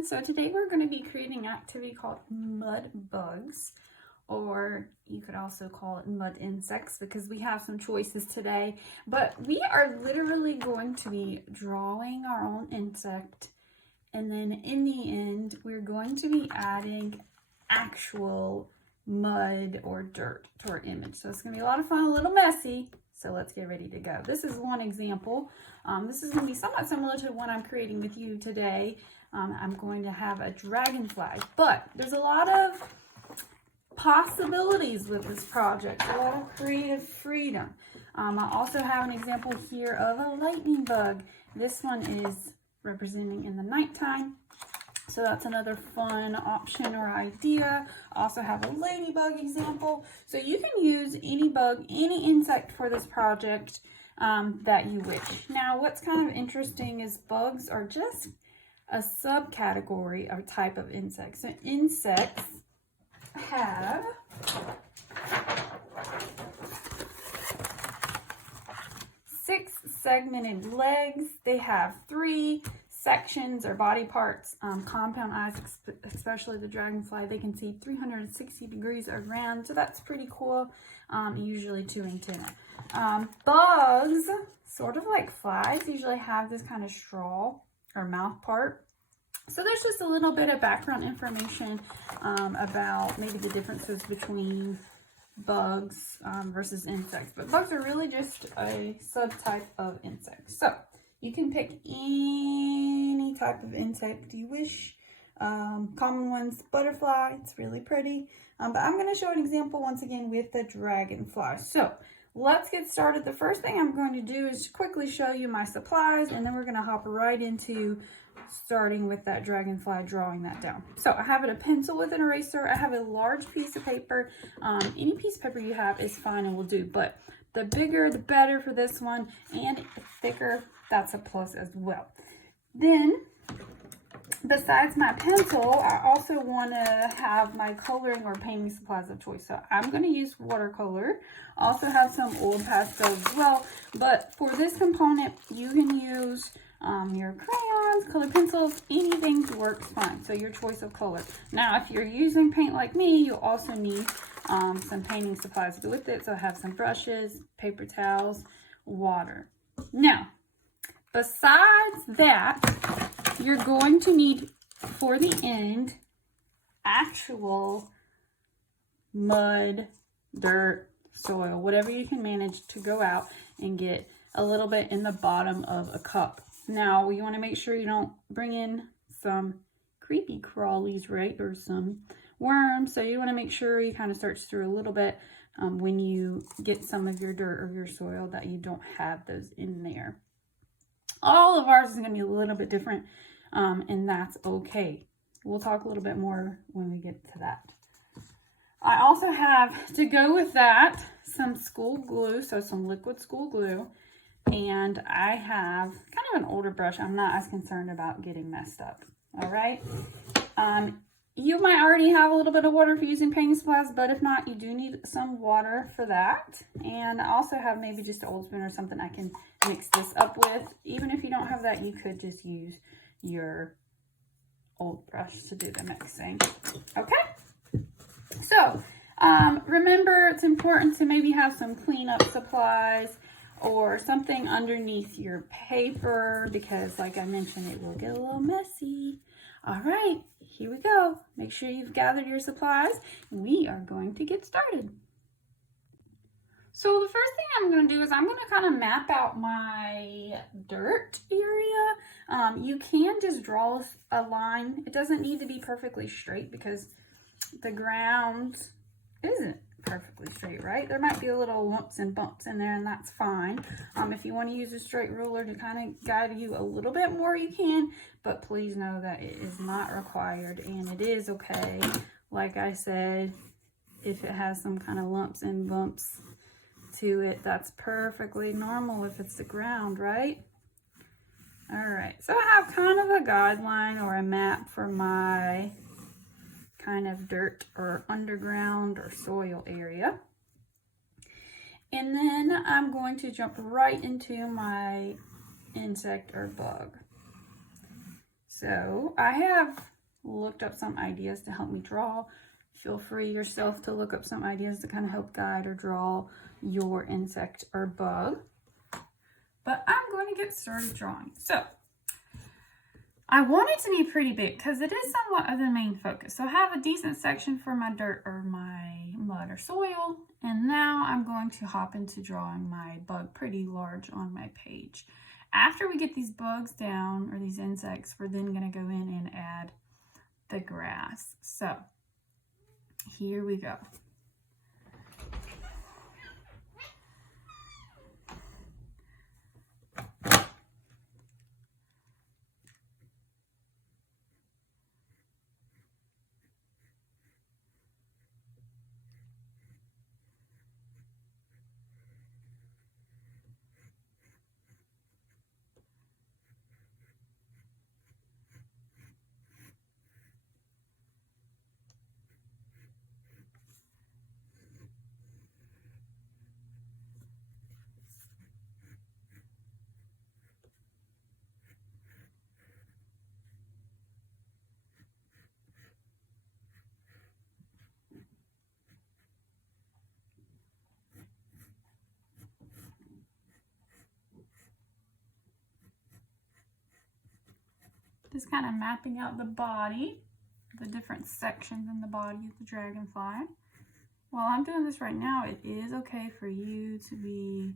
everyone. So today we're going to be creating an activity called mud bugs, or you could also call it mud insects because we have some choices today. But we are literally going to be drawing our own insect, and then in the end we're going to be adding actual mud or dirt to our image. So it's going to be a lot of fun, a little messy. So let's get ready to go. This is one example. This is going to be somewhat similar to the one I'm creating with you today. I'm going to have a dragonfly, but there's a lot of possibilities with this project, a lot of creative freedom. I also have an example here of a lightning bug. This one is representing in the nighttime. So that's another fun option or idea. I also have a ladybug example. So you can use any bug, any insect for this project that you wish. Now, what's kind of interesting is bugs are just a subcategory or type of insect. So insects have six segmented legs. They have three sections or body parts, compound eyes, especially the dragonfly. They can see 360 degrees around, so that's pretty cool. Usually 2 antennae. Bugs, sort of like flies, usually have this kind of straw or mouth part. So there's just a little bit of background information about maybe the differences between bugs versus insects. But bugs are really just a subtype of insects. So you can pick any type of insect you wish. Common ones, butterfly, it's really pretty. But I'm going to show an example once again with the dragonfly. So let's get started. The first thing I'm going to do is quickly show you my supplies, and then we're going to hop right into starting with that dragonfly, drawing that down. So I have a pencil with an eraser. I have a large piece of paper. Any piece of paper you have is fine and will do, but the bigger the better for this one, and thicker, that's a plus as well. Then, besides my pencil, I also want to have my coloring or painting supplies of choice. So I'm going to use watercolor. Also have some oil pastels as well. But for this component, you can use your crayons, colored pencils, anything works fine. So your choice of color. Now, if you're using paint like me, you'll also need some painting supplies to go with it. So I have some brushes, paper towels, water. Now, besides that, you're going to need, for the end, actual mud, dirt, soil, whatever you can manage to go out and get a little bit in the bottom of a cup. Now, you want to make sure you don't bring in some creepy crawlies, right, or some worms. So you want to make sure you kind of search through a little bit when you get some of your dirt or your soil, that you don't have those in there. All of ours is going to be a little bit different, and that's okay. We'll talk a little bit more when we get to that. I also have, to go with that, some school glue, so some liquid school glue, and I have kind of an older brush. I'm not as concerned about getting messed up, all right? You might already have a little bit of water for using painting supplies, but if not, you do need some water for that. And I also have maybe just an old spoon or something I can mix this up with. Even if you don't have that, you could just use your old brush to do the mixing. Okay? So, remember, it's important to maybe have some cleanup supplies or something underneath your paper because, like I mentioned, it will get a little messy. All right, here we go. Make sure you've gathered your supplies. We are going to get started. So the first thing I'm going to do is I'm going to kind of map out my dirt area. You can just draw a line. It doesn't need to be perfectly straight because the ground isn't perfectly straight, right? There might be a little lumps and bumps in there, and that's fine. If you want to use a straight ruler to kind of guide you a little bit more, you can, but please know that it is not required, and it is okay. Like I said, if it has some kind of lumps and bumps to it, that's perfectly normal if it's the ground, right? All right, so I have kind of a guideline or a map for my kind of dirt or underground or soil area. And then I'm going to jump right into my insect or bug. So I have looked up some ideas to help me draw. Feel free yourself to look up some ideas to kind of help guide or draw your insect or bug. But I'm going to get started drawing. So I want it to be pretty big because it is somewhat of the main focus. So I have a decent section for my dirt or my mud or soil. And now I'm going to hop into drawing my bug pretty large on my page. After we get these bugs down, or these insects, we're then going to go in and add the grass. So here we go. Just kind of mapping out the body, the different sections in the body of the dragonfly. While I'm doing this right now, it is okay for you to be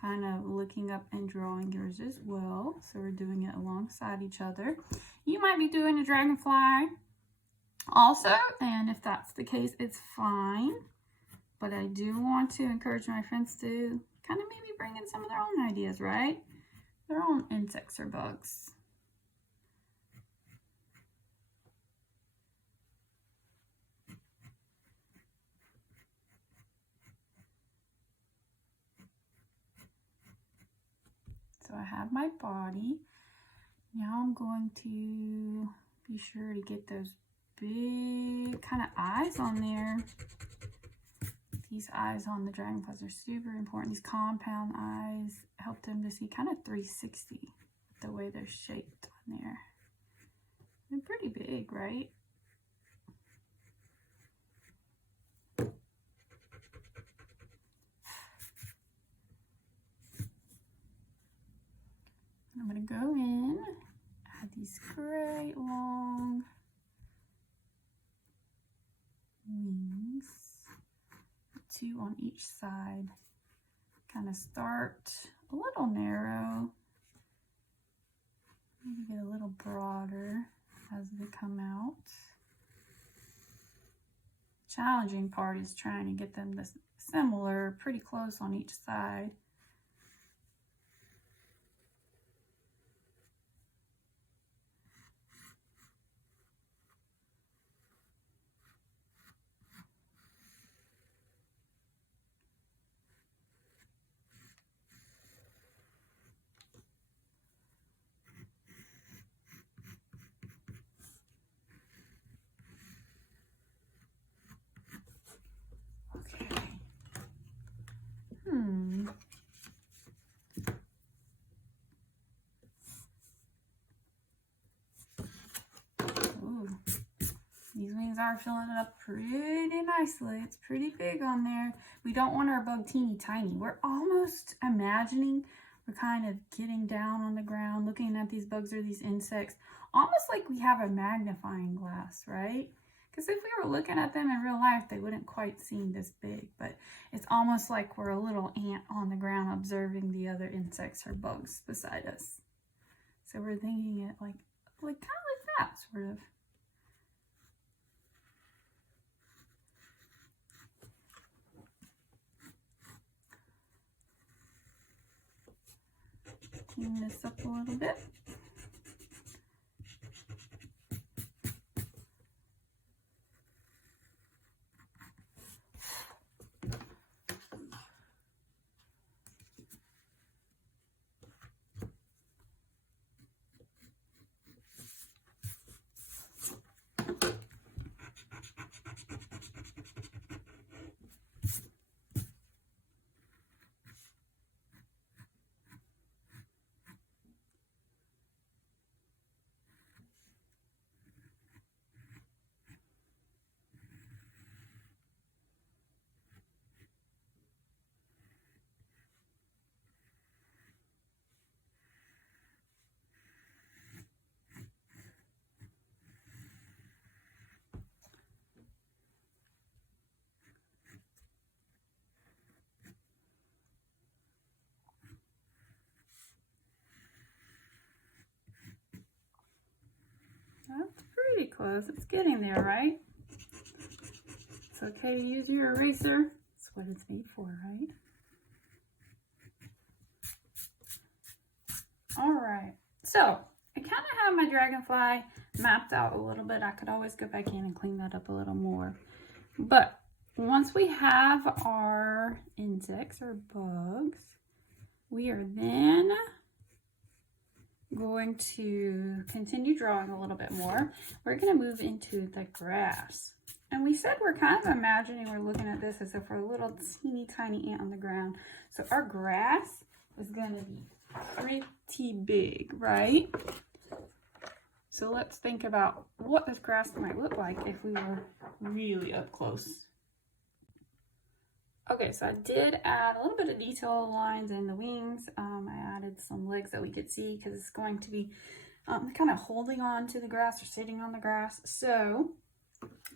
kind of looking up and drawing yours as well. So we're doing it alongside each other. You might be doing a dragonfly also, and if that's the case, it's fine. But I do want to encourage my friends to kind of maybe bring in some of their own ideas, right? Their own insects or bugs. So I have my body. Now I'm going to be sure to get those big kind of eyes on there. These eyes on the dragonflies are super important. These compound eyes help them to see kind of 360 the way they're shaped on there. They're pretty big, right? I'm going to go in, add these great long wings, 2 on each side. Kind of start a little narrow, maybe get a little broader as they come out. Challenging part is trying to get them this similar, pretty close on each side. These wings are filling it up pretty nicely. It's pretty big on there. We don't want our bug teeny tiny. We're almost imagining we're kind of getting down on the ground, looking at these bugs or these insects, almost like we have a magnifying glass, right? Because if we were looking at them in real life, they wouldn't quite seem this big, but it's almost like we're a little ant on the ground observing the other insects or bugs beside us. So we're thinking it like kind of like that, sort of. Clean this up a little bit. close. It's getting there, right? It's okay to use your eraser. That's what it's made for, right? All right, so I kind of have my dragonfly mapped out a little bit. I could always go back in and clean that up a little more. But once we have our insects or bugs, we are then going to continue drawing a little bit more. We're going to move into the grass. And we said we're kind of imagining we're looking at this as if we're a little teeny tiny ant on the ground. So our grass is going to be pretty big, right? So let's think about what this grass might look like if we were really up close. Okay, so I did add a little bit of detail lines in the wings. I added some legs that we could see because it's going to be kind of holding on to the grass or sitting on the grass. So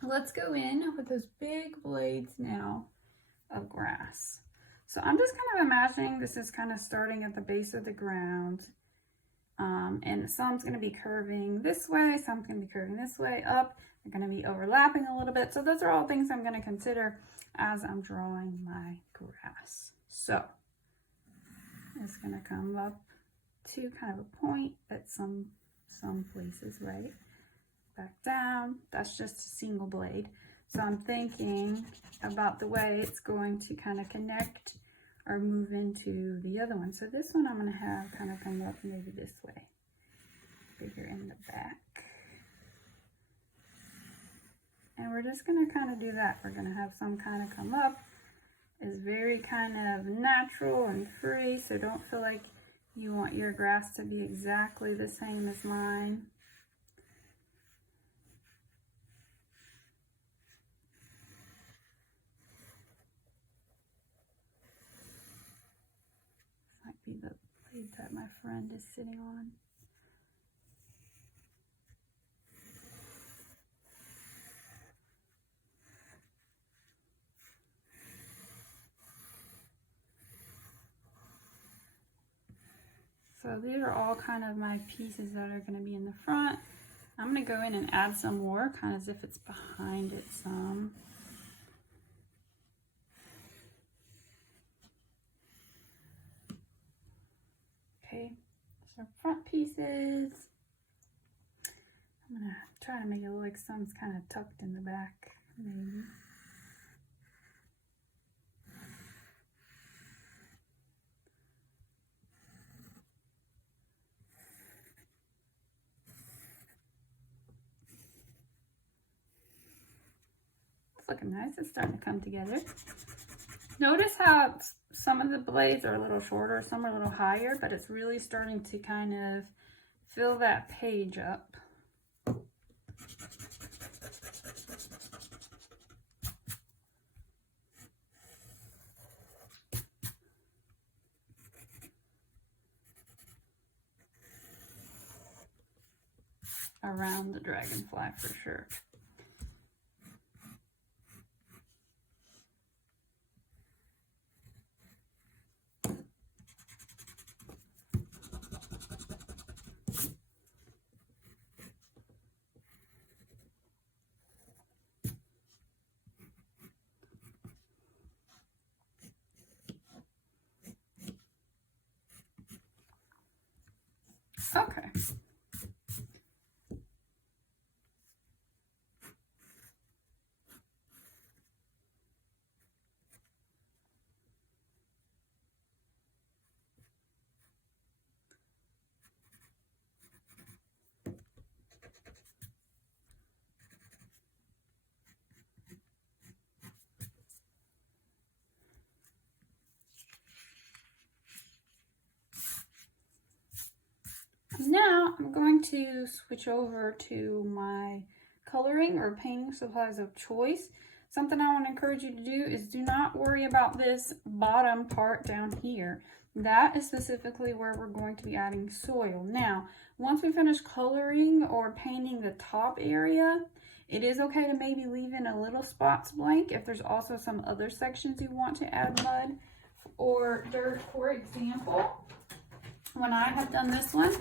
let's go in with those big blades now of grass. So I'm just kind of imagining this is kind of starting at the base of the ground. And some's going to be curving this way, some's going to be curving this way up. They're going to be overlapping a little bit. So those are all things I'm going to consider as I'm drawing my grass. So it's going to come up to kind of a point at some places, right? Back down. That's just a single blade. So I'm thinking about the way it's going to kind of connect or move into the other one. So this one I'm going to have kind of come up maybe this way, bigger in the back. And we're just going to kind of do that. We're going to have some kind of come up. It's very kind of natural and free, so don't feel like you want your grass to be exactly the same as mine. Might be the blade that my friend is sitting on. So these are all kind of my pieces that are going to be in the front. I'm going to go in and add some more, kind of as if it's behind it some. Okay, so front pieces. I'm going to try to make it look like some's kind of tucked in the back, maybe. It's looking nice. It's starting to come together. Notice how some of the blades are a little shorter, some are a little higher, but it's really starting to kind of fill that page up. Around the dragonfly for sure. Okay. Now I'm going to switch over to my coloring or painting supplies of choice. Something I want to encourage you to do is do not worry about this bottom part down here. That is specifically where we're going to be adding soil. Now, once we finish coloring or painting the top area, it is okay to maybe leave in a little spots blank if there's also some other sections you want to add mud or dirt. For example, when I have done this one,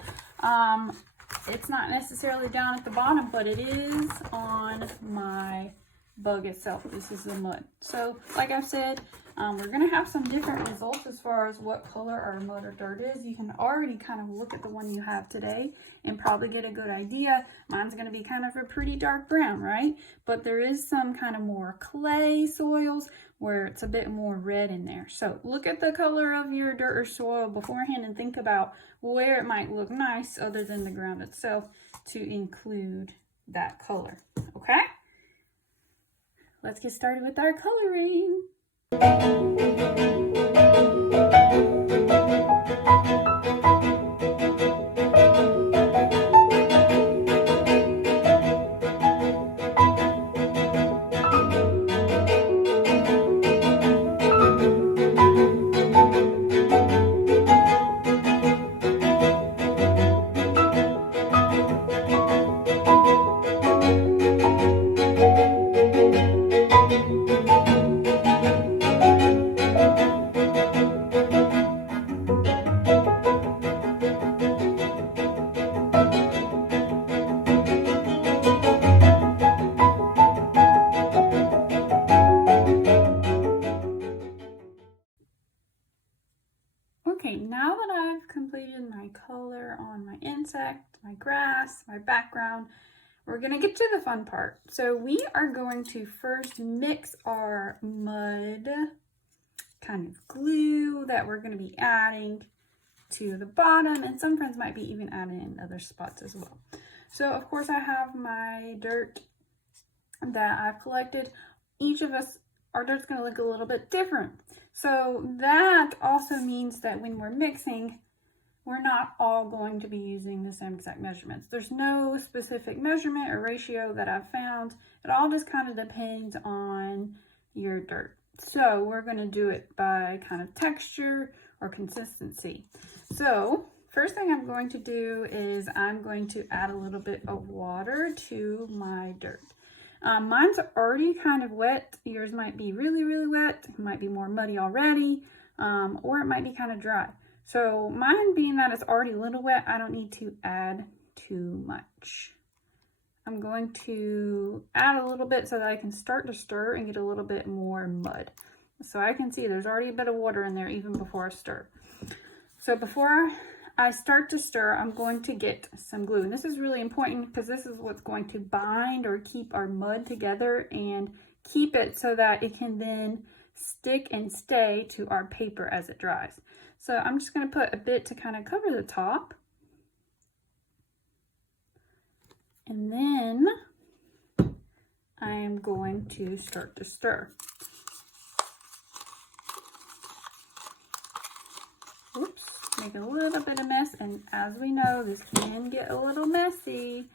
It's not necessarily down at the bottom, but it is on my bug itself. This is the mud. So like I said, we're going to have some different results as far as what color our mud or dirt is. You can already kind of look at the one you have today and probably get a good idea. Mine's going to be kind of a pretty dark brown, right? But there is some kind of more clay soils where it's a bit more red in there. So look at the color of your dirt or soil beforehand and think about where it might look nice other than the ground itself to include that color, okay? Let's get started with our coloring. Okay, now that I've completed my color on my insect, my grass, my background, we're going to get to the fun part. So we are going to first mix our mud kind of glue that we're going to be adding to the bottom, and some friends might be even adding in other spots as well. So of course I have my dirt that I've collected. Each of us, our dirt's going to look a little bit different. So that also means that when we're mixing, we're not all going to be using the same exact measurements. There's no specific measurement or ratio that I've found. It all just kind of depends on your dirt. So we're going to do it by kind of texture or consistency. So first thing I'm going to do is I'm going to add a little bit of water to my dirt. Mine's already kind of wet. Yours might be really, really wet. It might be more muddy already, or it might be kind of dry. So mine, being that it's already a little wet, I don't need to add too much. I'm going to add a little bit so that I can start to stir and get a little bit more mud. So I can see there's already a bit of water in there even before I stir. So before I start to stir, I'm going to get some glue. And this is really important because this is what's going to bind or keep our mud together and keep it so that it can then stick and stay to our paper as it dries. So I'm just going to put a bit to kind of cover the top. And then I am going to start to stir. Oops, make a little bit of mess. And as we know, this can get a little messy.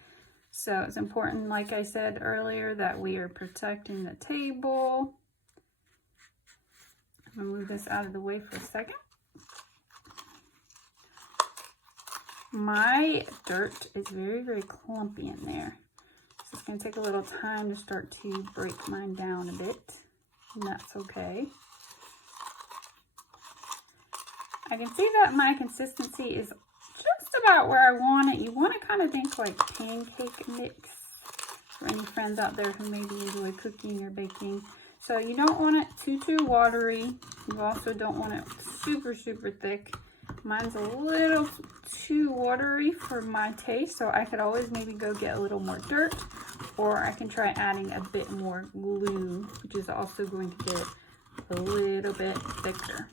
So it's important, like I said earlier, that we are protecting the table. I'm going to move this out of the way for a second. My dirt is very, very clumpy in there. So it's going to take a little time to start to break mine down a bit. And that's okay. I can see that my consistency is just about where I want it. You want to kind of think like pancake mix for any friends out there who maybe enjoy cooking or baking. So you don't want it too watery. You also don't want it super, super thick. Mine's a little too watery for my taste, so I could always maybe go get a little more dirt, or I can try adding a bit more glue, which is also going to get a little bit thicker.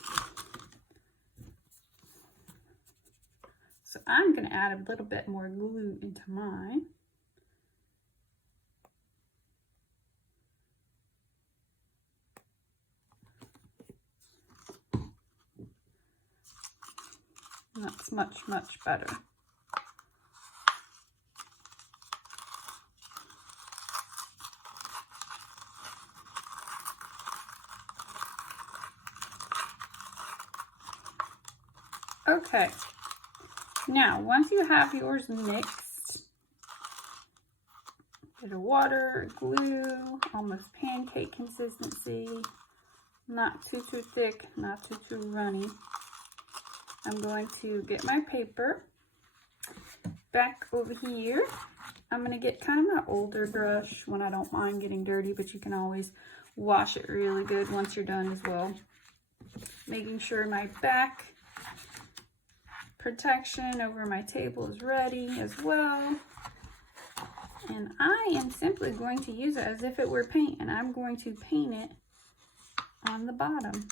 So I'm going to add a little bit more glue into mine. That's much, much better. Okay, now once you have yours mixed, bit of water, glue, almost pancake consistency, not too thick, not too runny. I'm going to get my paper back over here, I'm going to get kind of my older brush when I don't mind getting dirty, but you can always wash it really good once you're done as well. Making sure my back protection over my table is ready as well. And I am simply going to use it as if it were paint, and I'm going to paint it on the bottom.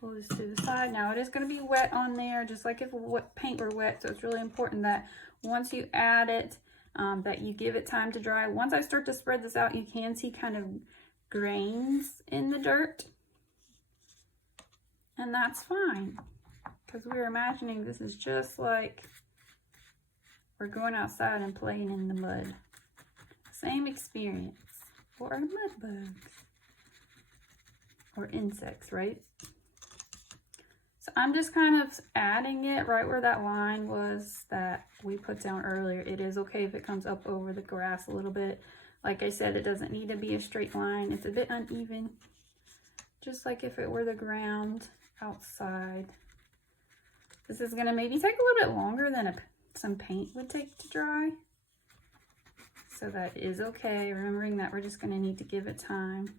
Pull this to the side. Now it is going to be wet on there, just like if paint were wet, so it's really important that once you add it, that you give it time to dry. Once I start to spread this out, you can see kind of grains in the dirt, and that's fine, because we're imagining this is just like we're going outside and playing in the mud. Same experience for our mud bugs or insects, right? So I'm just kind of adding it right where that line was that we put down earlier. It is okay if it comes up over the grass a little bit. Like I said, it doesn't need to be a straight line. It's a bit uneven, just like if it were the ground outside. This is gonna maybe take a little bit longer than some paint would take to dry. So that is okay, remembering that we're just gonna need to give it time.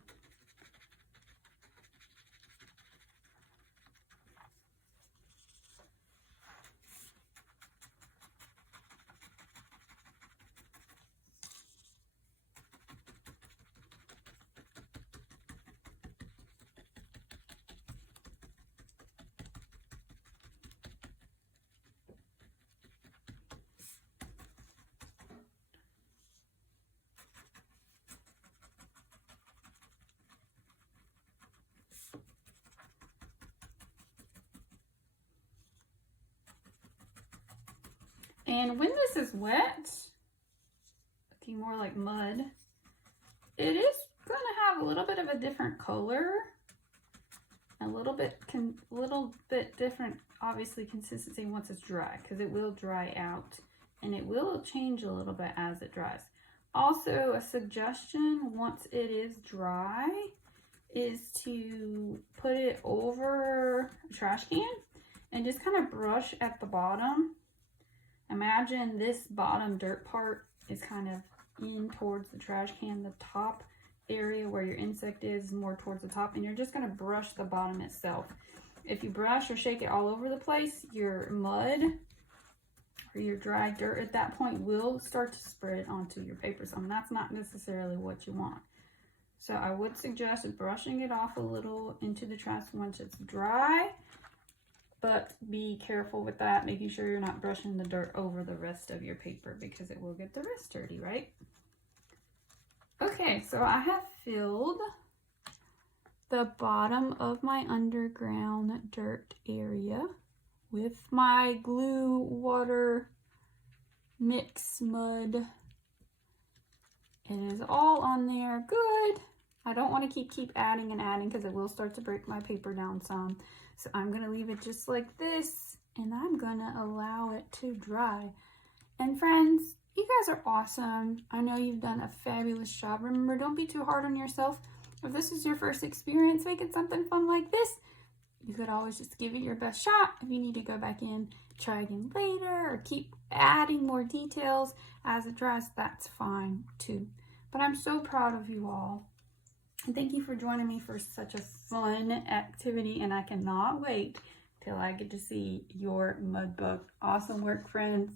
And when this is wet, looking more like mud, it is going to have a little bit of a different color, a little bit different, obviously, consistency once it's dry, because it will dry out and it will change a little bit as it dries. Also, a suggestion once it is dry is to put it over a trash can and just kind of brush at the bottom. Imagine this bottom dirt part is kind of in towards the trash can. The top area where your insect is more towards the top, and you're just going to brush the bottom itself. If you brush or shake it all over the place, your mud or your dry dirt at that point will start to spread onto your paper. So that's not necessarily what you want. So I would suggest brushing it off a little into the trash once it's dry. But be careful with that, making sure you're not brushing the dirt over the rest of your paper, because it will get the rest dirty, right? Okay, so I have filled the bottom of my underground dirt area with my glue water mix mud. It is all on there. Good. I don't want to keep adding and adding, because it will start to break my paper down some. So I'm going to leave it just like this, and I'm going to allow it to dry. And friends, you guys are awesome. I know you've done a fabulous job. Remember, don't be too hard on yourself. If this is your first experience making something fun like this, you could always just give it your best shot. If you need to go back in, try again later, or keep adding more details as it dries, that's fine too. But I'm so proud of you all. And thank you for joining me for such a fun activity, and I cannot wait till I get to see your mud bug. Awesome work, friends.